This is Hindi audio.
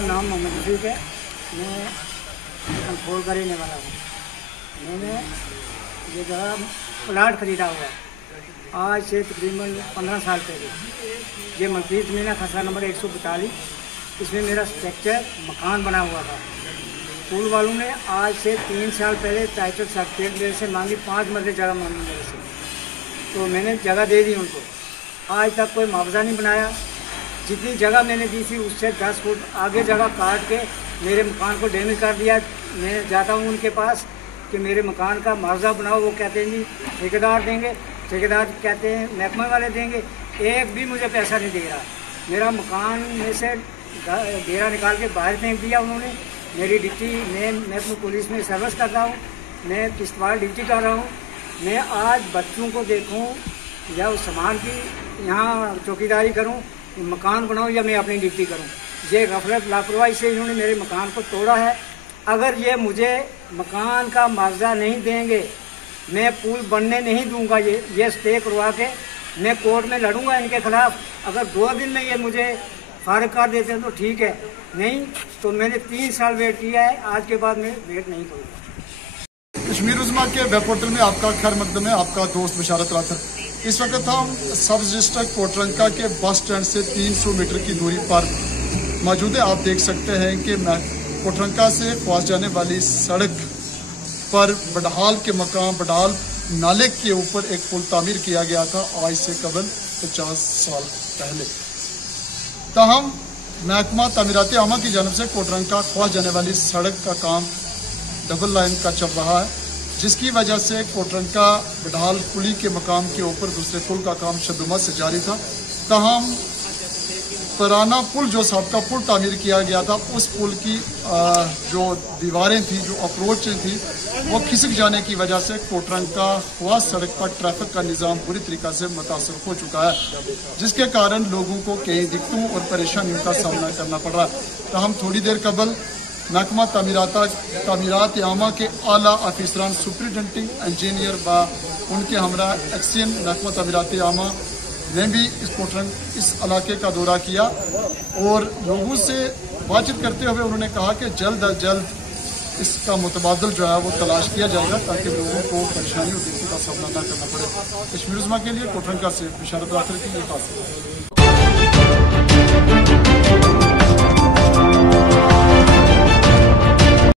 नाम मोहम्मद रफीक है। मैं कंट्रोल का रहने वाला हूँ। मैंने ये जगह प्लाट खरीदा हुआ आज से तकरीबन 15 साल पहले। ये मनप्रीत मीना खसरा नंबर 142, इसमें मेरा स्ट्रक्चर मकान बना हुआ था। स्कूल वालों ने आज से 3 साल पहले टाइटल सर्टिफिकेट मेरे से मांगी, 5 मरले जगह मांगी मेरे से, तो मैंने जगह दे दी उनको। आज तक कोई मुआवजा नहीं बनाया। जितनी जगह मैंने दी थी उससे 10 फुट आगे जगह काट के मेरे मकान को डैमेज कर दिया। मैं जाता हूँ उनके पास कि मेरे मकान का मुआवजा बनाओ, वो कहते हैं जी ठेकेदार देंगे, ठेकेदार कहते हैं महकमे वाले देंगे। एक भी मुझे पैसा नहीं दे रहा। मेरा मकान में से घेरा निकाल के बाहर फेंक दिया उन्होंने। मेरी ड्यूटी मैं अपनी पुलिस में सर्विस करता हूँ, मैं किश्तवाड़ ड्यूटी कर रहा हूँ। मैं आज बच्चों को देखूँ या उस सामान की यहाँ चौकीदारी करूँ, मकान बनाऊँ या मैं अपनी ड्यूटी करूँ, ये गफलत लापरवाही से इन्होंने मेरे मकान को तोड़ा है। अगर ये मुझे मकान का मुआवजा नहीं देंगे, मैं पुल बनने नहीं दूंगा। ये स्टे करवा के मैं कोर्ट में लड़ूंगा इनके खिलाफ। अगर 2 दिन में ये मुझे फारिग कर देते हैं तो ठीक है, नहीं तो मैंने 3 साल वेट किया है, आज के बाद मैं वेट नहीं करूँगा। कश्मीर उज़्मा के वेब पोर्टल में आपका खैर मकदम है। आपका दोस्त बशारत राथर। इस वक्त हम सब डिस्ट्रिक्ट कोटरंका के बस स्टैंड से 300 मीटर की दूरी पर मौजूद है। आप देख सकते हैं कि कोटरंका से ख्वास जाने वाली सड़क पर बडहाल के मकाम बडहाल नाले के ऊपर एक पुल तामीर किया गया था आज से कबल 50 साल पहले। ताहम महकमा तामीरात आमा की जानब से कोटरंका ख्वास जाने वाली सड़क का काम डबल लाइन का चल रहा है, जिसकी वजह से कोटरंका बडहाल पुली के मकाम के ऊपर दूसरे पुल का काम शद्दुमत से जारी था। ताहम पुराना पुल जो सबका पुल तामीर किया गया था, उस पुल की जो दीवारें थी, जो अप्रोचें थी, वो खिसक जाने की वजह से कोटरंका ख्वास सड़क पर ट्रैफिक का निज़ाम बुरी तरीक़ा से मुतासर हो चुका है, जिसके कारण लोगों को कई दिक्कतों और परेशानियों का सामना करना पड़ रहा है। तो हम थोड़ी देर कबल महकमा तामीरात आमा के आला अफसरान सुपरिटेंडिंग इंजीनियर व उनके हमरा एक्सियन महकमा तामीरात आमा ने भी इस इलाके का दौरा किया और लोगों से बातचीत करते हुए उन्होंने कहा कि जल्द अज जल्द इसका मुतबादल जो है वो तलाश किया जाएगा, ताकि लोगों को परेशानी और दिक्कतों का सामना न करना पड़े। कश्मीर उज़्मा के लिए कोटरंका से बशारत राथर की ये बात।